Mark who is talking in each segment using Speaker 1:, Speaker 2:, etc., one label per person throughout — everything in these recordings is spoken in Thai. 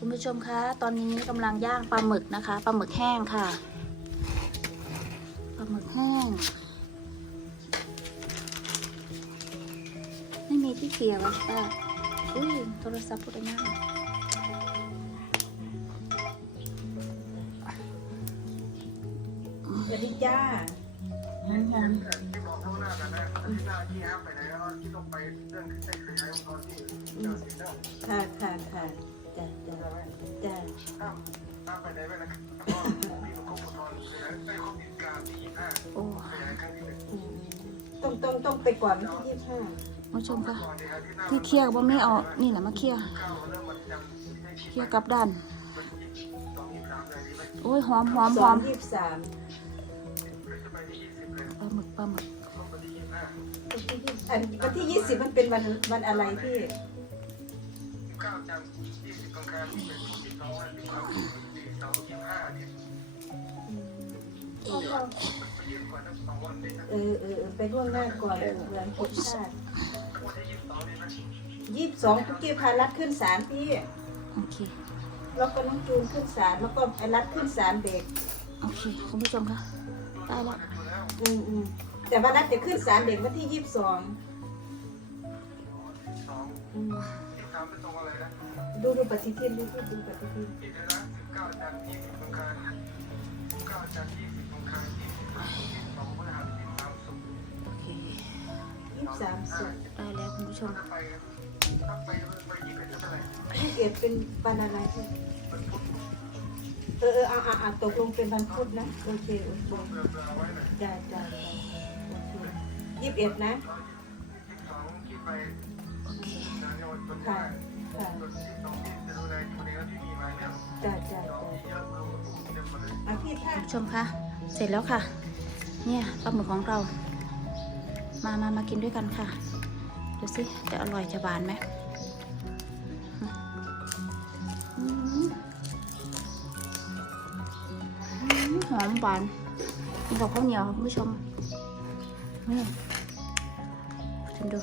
Speaker 1: คุณผู้ชมคะ ตอนนี้กำลังย่างปลาหมึกนะคะ ปลาหมึกแห้งค่ะ ปลาหมึกแห้ง ไม่มีที่เกี่ยวอะป้าอุ้ย โทรศัพท์พูดได้ง่าย
Speaker 2: สวัสดีจ้า
Speaker 3: ที่บอกข้างหน้ากันนะที่หน้าที่ห้ามไปไหนแล้วที่ต้องไปเรื่องใช้ใช้ของเขาที่เจ้าสินเรื่อง
Speaker 2: ค่ะค่ะค่ะ จ้าจ้าจ้า
Speaker 3: ห้ามห้ามไปไหนไปนะครับก็มีมันครบตอนเลยนะได้ครบกิจการที่ยี่ห้า
Speaker 1: โอ้
Speaker 3: ขยายครั้งที่หนึ่ง
Speaker 2: อืมต้องต้องต้องไปก่อนวันที่ยี่สิบห้า
Speaker 1: คุณผู้ชมคะ
Speaker 3: ก่อนที่ที่หน้า
Speaker 1: ที่เคี่ยวบ่ไม่เอานี่แหละมาเคี่ยว
Speaker 3: เก้าเริ่มมันยังไม่
Speaker 1: เคี่ยวกลับด้าน
Speaker 3: สองยี่สามเลยดีไหม
Speaker 1: โอ้ยหอมหอม
Speaker 2: ส
Speaker 1: ห
Speaker 2: อ
Speaker 1: องม
Speaker 2: ยี่สิบสาม
Speaker 3: หรือจะไปที่ยี่สิบเลย
Speaker 1: ปลาหมึกปลาหมึก
Speaker 3: ลงไปที่ยี่ห้า
Speaker 2: อันวันที่ยี่สิบมันเป็นวันวันอะไรพี่
Speaker 3: ยี่เก้าจันยี่สิบตรงกลางที่เป็นยี่สิบสองวันที่ความยี่สิบสองยี่ห้าเนี่ยไปยืนกว่าทั้งสองวันเลยนะ
Speaker 2: เออเออเออไปล่วงหน้าก่อนเมืองพิชาติ
Speaker 3: วันที่ยี่สิบสองนี่นะ
Speaker 2: ยี่สิบสองคุกกี้พารัดขึ้นศาลพี่
Speaker 1: โอเค
Speaker 2: แล้วก็น้องจูนขึ้นศาลแล้วก็ไอ้รัดขึ้นศาลเบรก
Speaker 1: โอเคคุณผู้ชมคะได้แล้ว
Speaker 2: อืมอืมแต่ว่ารัดจะขึ้นศาลเบรกวันที่ยี่สิบสอง
Speaker 3: สอง
Speaker 2: อืม
Speaker 3: ที่สามเป็นตรงอะไรนะ
Speaker 2: ดูดูปฏิทินดูดูปฏิทิน
Speaker 3: อีกนะสิบเก้าจันทร์ยี่สิบตรงกลางสิบเก้าจันทร์ยี่สิบตรงกลางยี่สิบยี่สิบสองพฤหัสยี่สิบสามศุกร์
Speaker 1: โอเค
Speaker 2: ยี่สิบสามสุด
Speaker 1: ได้แล้วคุณผู้ชม
Speaker 3: ถ้าไปถ้าไปไปยี่สิบเอ็ดเท่าไหร่
Speaker 2: ยี่สิบเอ็ดเป็นวันอะไรพี่
Speaker 3: มันพุธ
Speaker 2: เออเออเอาเอาเอาตกลงเป็นวันพุธนะโอเคโอเค
Speaker 3: เบลอเบลอไว้หน่อย
Speaker 2: จ้าจ้าโอเคยี่สิบเอ็ดนะ
Speaker 1: ค่ะ
Speaker 2: ค่ะ
Speaker 3: ส่วนที่สองที่จะดูแลอยู่ในที่มีมาเนี่ย
Speaker 2: จ้าจ้า
Speaker 3: สอง
Speaker 2: จ้า
Speaker 3: ที่เยอะเราย
Speaker 2: เอาพี่ท่า
Speaker 1: คุณผู้ชมคะเสร็จแล้วค่ะ เนี่ยปลาหมึกของเรา มามามากินด้วยกันค่ะ ดูสิจะอร่อยจะหวานไหมอืมอืมหอมหวานกินกับข้าวเหนียวคุณผู้ชมนี่ชิมดู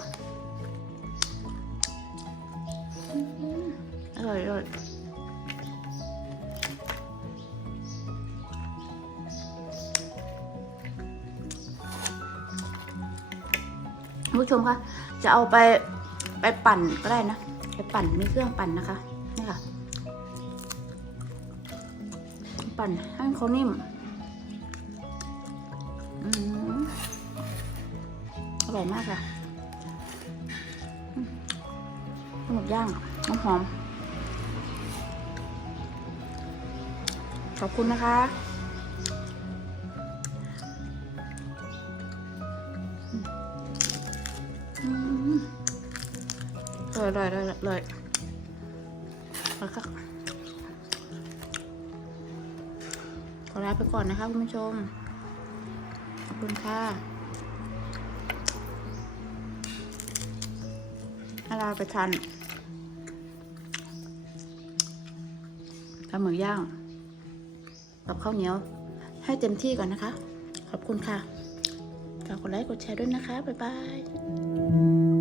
Speaker 1: ร่อยอร่อยผู้ชมคะจะเอาไปไปปั่นก็ได้นะ ไปปั่นมีเครื่องปั่นนะคะนี่ค่ะ ปั่นให้เขานิ่มอร่อยมากค่ะหมึกย่างน้ำหอม ขอบคุณนะคะอืมอร่อยอร่อยอร่อยอร่อยแล้วก็ขอลาไปก่อนนะคะคุณผู้ชม ขอบคุณค่ะลาไปทานปลาหมึกย่าง กับข้าวเหนียว ให้เต็มที่ก่อนนะคะ ขอบคุณค่ะฝากกดไลค์กดแชร์ด้วยนะคะ บ๊ายบาย